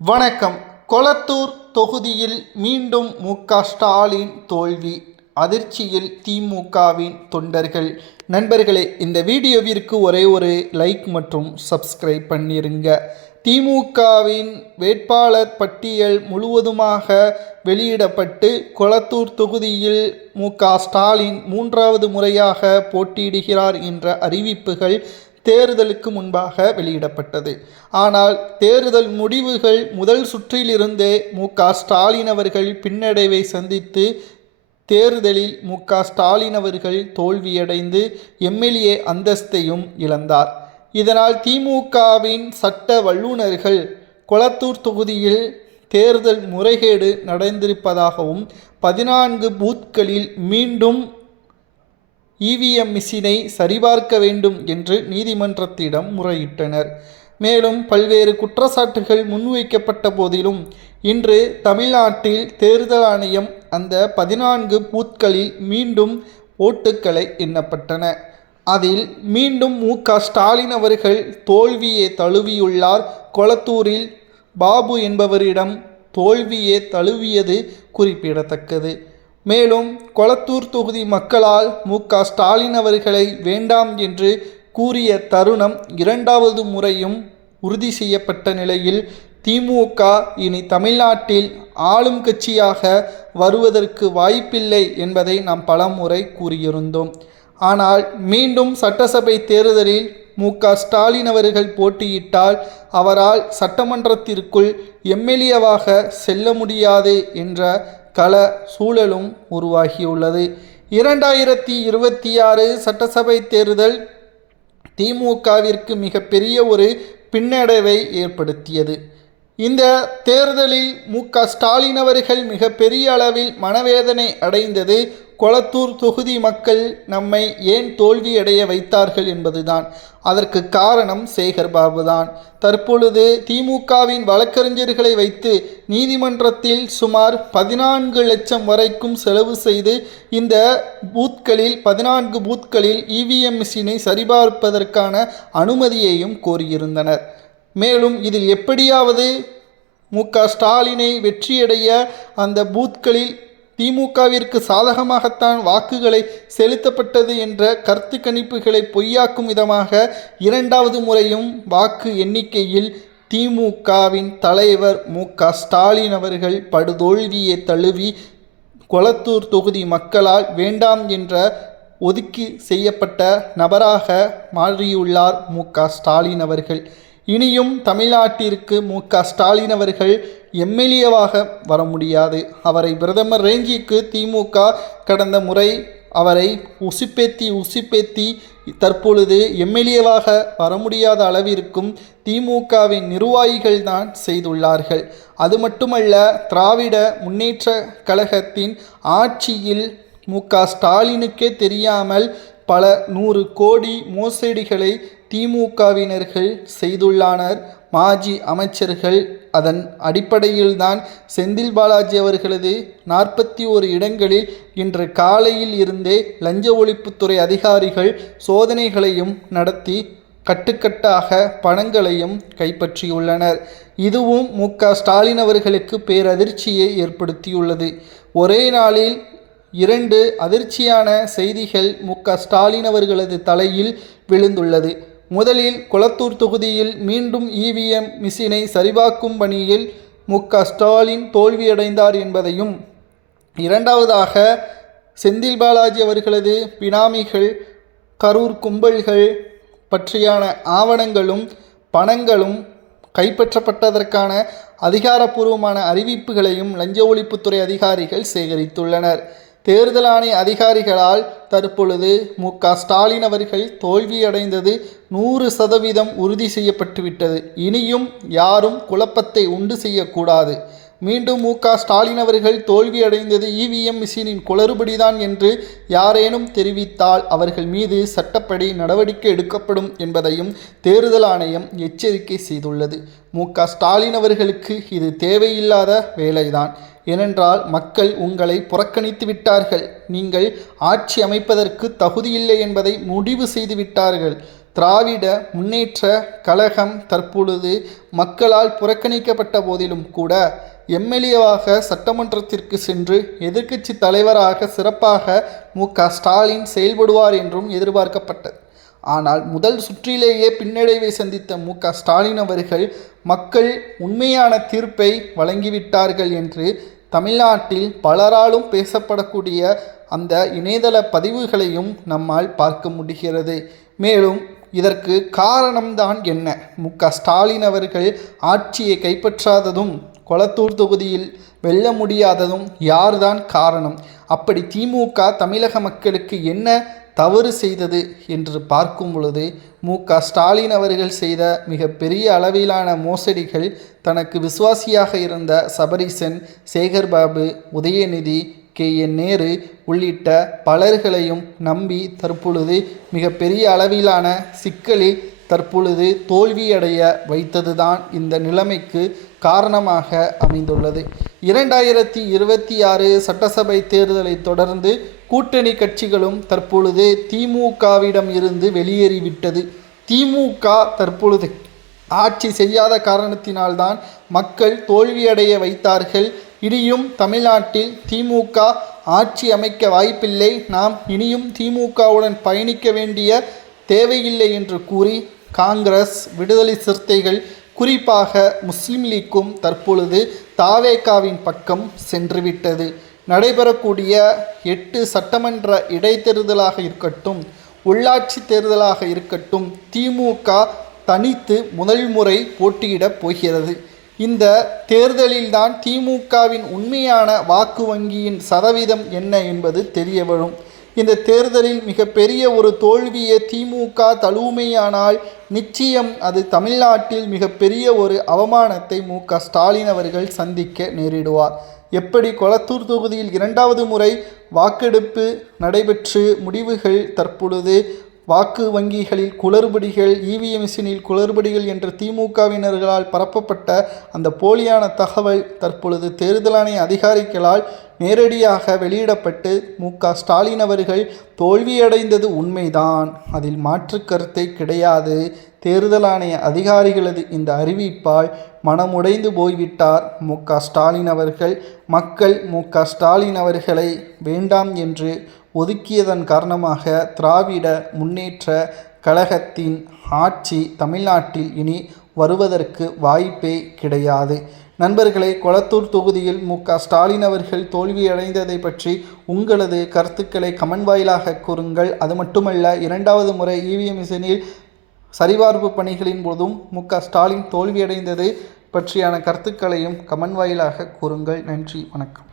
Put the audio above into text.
வணக்கம். கொளத்தூர் தொகுதியில் மீண்டும் ஸ்டாலின் தோல்வி. அதிர்ச்சியில் திமுகவின் தொண்டர்கள். நண்பர்களே, இந்த வீடியோவிற்கு ஒரே ஒரு லைக் மற்றும் சப்ஸ்கிரைப் பண்ணிருங்க. திமுகவின் வேட்பாளர் பட்டியல் முழுவதுமாக வெளியிடப்பட்டு கொளத்தூர் தொகுதியில் ஸ்டாலின் 3வது முறையாக போட்டியிடுகிறார் என்ற அறிவிப்புகள் தேர்தலுக்கு முன்பாக வெளியிடப்பட்டது. ஆனால் தேர்தல் முடிவுகள் முதல் சுற்றிலிருந்தே ஸ்டாலின் அவர்கள் பின்னடைவை சந்தித்து தேர்தலில் ஸ்டாலின் அவர்கள் தோல்வியடைந்து எம்எல்ஏ அந்தஸ்தையும் இழந்தார். இதனால் திமுகவின் சட்ட வல்லுநர்கள் கொளத்தூர் தொகுதியில் தேர்தல் முறைகேடு நடந்திருப்பதாகவும் 14 பூத்களில் மீண்டும் இவிஎம் மிஷினை சரிபார்க்க வேண்டும் என்று நீதிமன்றத்திடம் முறையிட்டனர். மேலும் பல்வேறு குற்றச்சாட்டுகள் முன்வைக்கப்பட்ட போதிலும் இன்று தமிழ்நாட்டில் தேர்தல் ஆணையம் அந்த 14 பூத்களில் மீண்டும் ஓட்டுக்களை எண்ணப்பட்டன. அதில் மீண்டும் ஸ்டாலின் அவர்கள் தோல்வியை தழுவியுள்ளார். கொளத்தூரில் பாபு என்பவரிடம் தோல்வியை தழுவியது குறிப்பிடத்தக்கது. மேலும் கொளத்தூர் தொகுதி மக்களால் ஸ்டாலின் அவர்களை வேண்டாம் என்று கூறிய தருணம் 2வது முறையும் உறுதி செய்யப்பட்ட நிலையில் திமுக இனி தமிழ்நாட்டில் ஆளும் கட்சியாக வருவதற்கு வாய்ப்பில்லை என்பதை நாம் பலமுறை கூறியிருந்தோம். ஆனால் மீண்டும் சட்டசபை தேர்தலில் ஸ்டாலின் அவர்கள் போட்டியிட்டால் அவரால் சட்டமன்றத்திற்குள் எம்எல்ஏவாக செல்ல முடியாது என்ற கள சூழலும் உருவாகியுள்ளது. 2026 சட்டசபை தேர்தல் திமுகவிற்கு மிகப்பெரிய ஒரு பின்னடைவை ஏற்படுத்தியது. இந்த தேர்தலில் ஸ்டாலின் அவர்கள் மிகப்பெரிய அளவில் மனவேதனை அடைந்தது. கொளத்தூர் தொகுதி மக்கள் நம்மை ஏன் தோல்வியடைய வைத்தார்கள் என்பதுதான். அதற்கு காரணம் சேகர் பாபு தான். தற்பொழுது திமுகவின் வழக்கறிஞர்களை வைத்து நீதிமன்றத்தில் சுமார் 14 லட்சம் வரைக்கும் செலவு செய்து இந்த பூத்களில் 14 பூத்களில் இவிஎம் மிஷினை சரிபார்ப்பதற்கான அனுமதியையும் கோரியிருந்தனர். மேலும் இதில் எப்படியாவது ஸ்டாலினை வெற்றியடைய அந்த பூத்களில் திமுகவிற்கு சாதகமாகத்தான் வாக்குகளை செலுத்தப்பட்டது என்ற கருத்து கணிப்புகளை பொய்யாக்கும் விதமாக 2வது முறையும் வாக்கு எண்ணிக்கையில் திமுகவின் தலைவர் ஸ்டாலின் அவர்கள் படுதோல்வியை தழுவி கொளத்தூர் தொகுதி மக்களால் வேண்டாம் என்ற ஒதுக்கி செய்யப்பட்ட நபராக மாறியுள்ளார் ஸ்டாலின் அவர்கள். இனியும் தமிழ்நாட்டிற்கு ஸ்டாலின் அவர்கள் எம்எல்ஏவாக வர முடியாது. அவரை பிரதமர் ரேஞ்சிக்கு திமுக கடந்த முறை அவரை உசுப்பேத்தி தற்பொழுது எம்எல்ஏவாக வர முடியாத அளவிற்கும் திமுகவின் நிர்வாகிகள் தான் செய்துள்ளார்கள். அது மட்டுமல்ல, திராவிட முன்னேற்ற கழகத்தின் ஆட்சியில் ஸ்டாலினுக்கே தெரியாமல் பல 100 கோடி மோசடிகளை திமுகவினர்கள் செய்துள்ளனர். மாஜி அமைச்சர்கள் அதன் அடிப்படையில்தான் செந்தில் பாலாஜி அவர்களது 41 இடங்களில் இன்று காலையில் இருந்தே லஞ்ச ஒழிப்புத்துறை அதிகாரிகள் சோதனைகளையும் நடத்தி கட்டுக்கட்டாக பணங்களையும் கைப்பற்றியுள்ளனர். இதுவும் ஸ்டாலின் அவர்களுக்கு பேரதிர்ச்சியை ஏற்படுத்தியுள்ளது. ஒரே நாளில் 2 அதிர்ச்சியான செய்திகள் ஸ்டாலின் அவர்களது தலையில் விழுந்துள்ளது. முதலில் கொளத்தூர் தொகுதியில் மீண்டும் இவிஎம் மிஷினை சரிபார்க்கும் பணியில் ஸ்டாலின் தோல்வியடைந்தார் என்பதையும், 2வதாக செந்தில் பாலாஜி அவர்களது பினாமிகள் கரூர் கும்பல்கள் பற்றியான ஆவணங்களும் பணங்களும் கைப்பற்றப்பட்டதற்கான அதிகாரப்பூர்வமான அறிவிப்புகளையும் லஞ்ச ஒழிப்புத்துறை அதிகாரிகள் சேகரித்துள்ளனர். தேர்தல் ஆணைய அதிகாரிகளால் தற்பொழுது ஸ்டாலின் அவர்கள் தோல்வியடைந்தது 100% உறுதி செய்யப்பட்டுவிட்டது. இனியும் யாரும் குழப்பத்தை உண்டு செய்யக்கூடாது. மீண்டும் ஸ்டாலின் அவர்கள் தோல்வியடைந்தது இவிஎம் மிஷினின் குளறுபடிதான் என்று யாரேனும் தெரிவித்தால் அவர்கள் மீது சட்டப்படி நடவடிக்கை எடுக்கப்படும் என்பதையும் தேர்தல் ஆணையம் எச்சரிக்கை செய்துள்ளது. ஸ்டாலின் அவர்களுக்கு இது தேவையில்லாத வேலைதான். ஏனென்றால் மக்கள் உங்களை புறக்கணித்து விட்டார்கள். நீங்கள் ஆட்சி அமைப்பதற்கு தகுதியில்லை என்பதை முடிவு செய்து விட்டார்கள். திராவிட முன்னேற்ற கழகம் தற்பொழுது மக்களால் புறக்கணிக்கப்பட்ட போதிலும் கூட எம்எல்ஏவாக சட்டமன்றத்திற்கு சென்று எதிர்க்கட்சி தலைவராக சிறப்பாக மு.க.ஸ்டாலின் செயல்படுவார் என்றும் எதிர்பார்க்கப்பட்டது. ஆனால் முதல் சுற்றிலேயே பின்னடைவை சந்தித்த மு.க.ஸ்டாலின் அவர்கள் மக்கள் உண்மையான தீர்ப்பை வழங்கிவிட்டார்கள் என்று தமிழ்நாட்டில் பலராலும் பேசப்படக்கூடிய அந்த இணையதள பதிவுகளையும் நம்மால் பார்க்க முடிகிறது. மேலும் இதற்கு காரணம்தான் என்ன? மு.க.ஸ்டாலின் அவர்கள் ஆட்சியை கைப்பற்றாததும் கொளத்தூர் தொகுதியில் வெல்ல முடியாததும் யார்தான் காரணம்? அப்படி திமுக தமிழக மக்களுக்கு என்ன தவறு செய்தது என்று பார்க்கும் பொழுது மு.க.ஸ்டாலின் அவர்கள் செய்த மிகப்பெரிய அளவிலான மோசடிகள், தனக்கு விசுவாசியாக இருந்த சபரீசன், சேகர்பாபு, உதயநிதி, கே.என். நேரு உள்ளிட்ட பலர்களையும் நம்பி தற்பொழுது மிகப்பெரிய அளவிலான சிக்கலில் தற்பொழுது தோல்வியடைய வைத்ததுதான் இந்த நிலைமைக்கு காரணமாக அமைந்துள்ளது. 2026 சட்டசபை தேர்தலை தொடர்ந்து கூட்டணி கட்சிகளும் தற்பொழுது திமுகவிடம் இருந்து வெளியேறிவிட்டது. திமுக தற்பொழுது ஆட்சி செய்யாத காரணத்தினால்தான் மக்கள் தோல்வியடைய வைத்தார்கள். இனியும் தமிழ்நாட்டில் திமுக ஆட்சி அமைக்க வாய்ப்பில்லை, நாம் இனியும் திமுகவுடன் பயணிக்க வேண்டிய தேவையில்லை என்று கூறி காங்கிரஸ், விடுதலை சிறுத்தைகள், குறிப்பாக முஸ்லிம் லீக்கும் தற்பொழுது தாவேகாவின் பக்கம் சென்றுவிட்டது. நடைபெறக்கூடிய 8 சட்டமன்ற இடைத்தேர்தலாக இருக்கட்டும், உள்ளாட்சி தேர்தலாக இருக்கட்டும், திமுக தனித்து முதல் முறை போட்டியிடப் போகிறது. இந்த தேர்தலில்தான் திமுகவின் உண்மையான வாக்கு வங்கியின் சதவீதம் என்ன என்பது தெரிய வரும். இந்த தேர்தலில் மிகப்பெரிய ஒரு தோல்வியை திமுக தழுவுமையானால் நிச்சயம் அது தமிழ்நாட்டில் மிகப்பெரிய ஒரு அவமானத்தை மு.க.ஸ்டாலின் அவர்கள் சந்திக்க நேரிடுவார். எப்படி கொளத்தூர் தொகுதியில் 2வது முறை வாக்கெடுப்பு நடைபெற்று முடிவுகள் தற்பொழுது வாக்கு வங்கிகளில் குளறுபடிகள், இவிஎம் மிஷினில் குளறுபடிகள் என்று திமுகவினர்களால் பரப்பப்பட்ட அந்த போலியான தகவல் தற்பொழுது தேர்தல் ஆணைய அதிகாரிகளால் நேரடியாக வெளியிடப்பட்டு மு.க.ஸ்டாலின் அவர்கள் தோல்வியடைந்தது உண்மைதான், அதில் மாற்று கருத்தை கிடையாது. தேர்தல் ஆணைய அதிகாரிகளது இந்த அறிவிப்பால் மனமுடைந்து போய்விட்டார் மு.க.ஸ்டாலின் அவர்கள். மக்கள் மு.க.ஸ்டாலின் அவர்களை வேண்டாம் என்று ஒதுக்கியதன் காரணமாக திராவிட முன்னேற்ற கழகத்தின் ஆட்சி தமிழ்நாட்டில் இனி வருவதற்கு வாய்ப்பே கிடையாது. நண்பர்களே, கொளத்தூர் தொகுதியில் மு.க.ஸ்டாலின் அவர்கள் தோல்வியடைந்ததை பற்றி உங்களது கருத்துக்களை கமெண்ட் வாயிலாக கூறுங்கள். அது மட்டுமல்ல, 2வது முறை இவிஎம் மிஷினில் சரிபார்ப்பு பணிகளின் போதும் மு.க.ஸ்டாலின் தோல்வியடைந்தது பற்றியான கருத்துக்களையும் கமெண்ட் வாயிலாக கூறுங்கள். நன்றி, வணக்கம்.